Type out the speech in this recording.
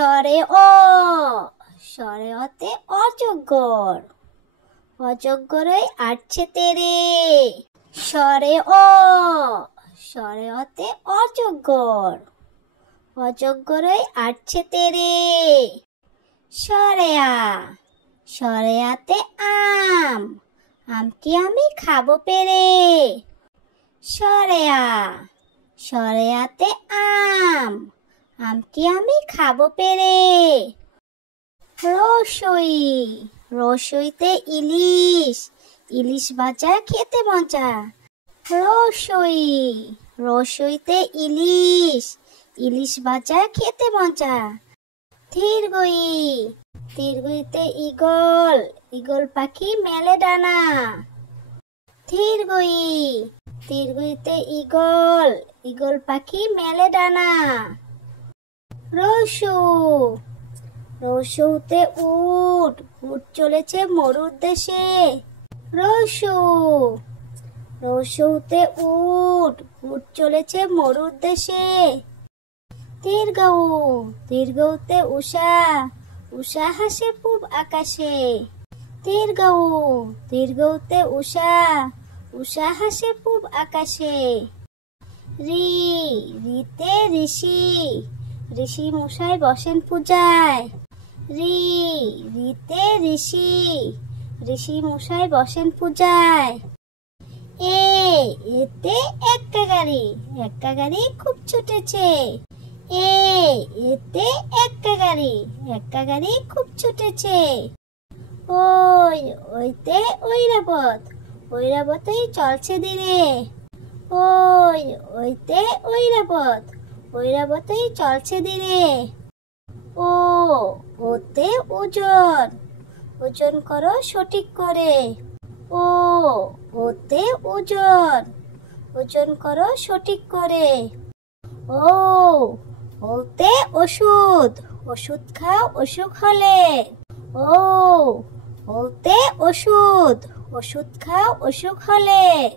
স্বরে অ, স্বরে অতে অজগর, অজগরই আটছে তেরে। স্বরে অ, স্বরে অতে অজগর, অজগরই আটছে তেরে। স্বরে আ, স্বরে আতে আম, আমটি আমি খাবো পেরে। স্বরে আ, স্বরে আতে আম, আমটি আমি খাবো পেরে। রসই, রসইতে ইলিশ, ইলিশ ভাজা খেতে মজা। রসই, রসইতে ইলিশ, ইলিশ ভাজা খেতে মজা। দীর্ঘই, দীর্ঘইতে ঈগল, ঈগল পাখি মেলে ডানা। দীর্ঘই, দীর্ঘইতে ঈগল, ঈগল পাখি মেলে ডানা। রসু, রসুতে উট, উট চলেছে মরুর দেশে। রসু, রসুতে উট, উট চলেছে মরুর দেশে। দীর্ঘউ, দীর্ঘউতে উষা, উষা হাসে পূব আকাশে। দীর্ঘউ, দীর্ঘউতে উষা, উষা হাসে পূব আকাশে। রি, রিতে ঋষি, ঋষি মশাই বসেন পূজায়। রি, রিতে ঋষি, ঋষি মশাই বসেন পূজায়। এ, এতে এক্কা গাড়ি, এক্কা গাড়ি খুব ছুটেছে। এ, এতে এক্কা গাড়ি, এক্কা গাড়ি খুব ছুটেছে। ওই, ওইতে ঐরাবত, ঐরাবতই চলছে ধীরে। ওই, ওইতে ঐরাবত, ঐরাবতই চলছে ধীরে। ও, ওতে ওজন, ওজন করো সঠিক করে। ও, ওতে ওজন, ওজন করো সঠিক করে। ও, ওতে ওষুধ, ওষুধ খাও অসুখ হলে। ও, ওতে ওষুধ, ওষুধ খাও অসুখ হলে।